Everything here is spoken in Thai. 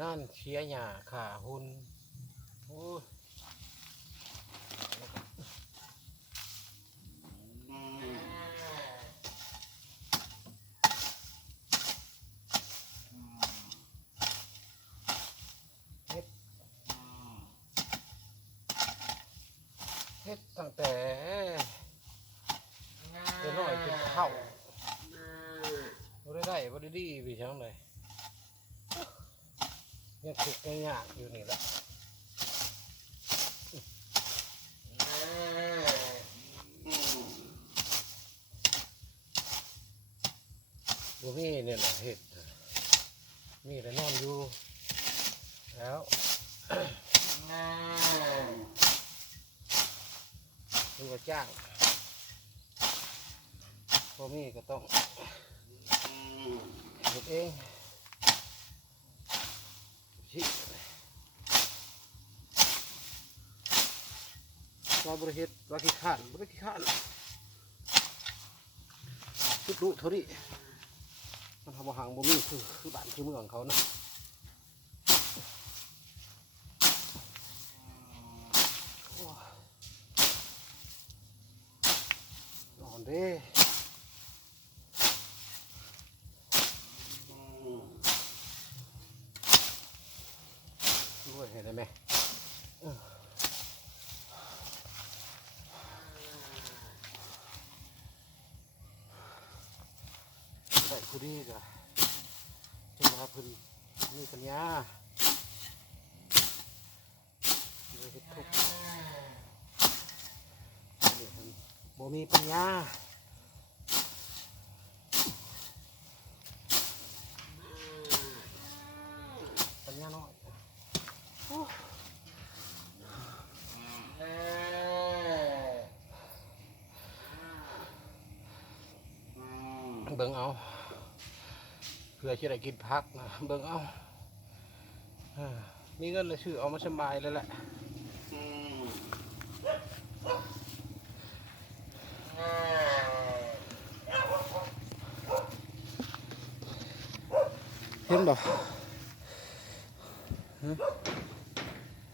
งานเชียหญ้าขาหุ่นโอ้ยเฮ็ดตั้งแต่เด็กน้อยจนเฒ่าบ่ได้บ่ได้ดีไปจังเลยยังทุกข์ยังยากอยู่นี่แหละบ่มีเนี่ยแหละเฮ็ดมีแต่นอนอยู่แล้วคือว่าจ้างบ่มีก็ต้องเฮ็ดเองว่าบริเฮ็ดว่าขี้ข้านบริขี้ข้านคิดรู้เท่านี้มันทำอาหารบ่มีคือบ้านคือเมืองเขานะนอนเด้ด้วยเห็นไหมใส่คุดีจ้ะเป็นมาพื้นมีปัญญาเลยทุกบ่มีปัญญาปัญญาน้อยเบิ่งเอาเพื่อจะได้กินพักนะเบิ่งเอามีเงินเลยชื่อเอามาสบายเลยแหละเห็นบ่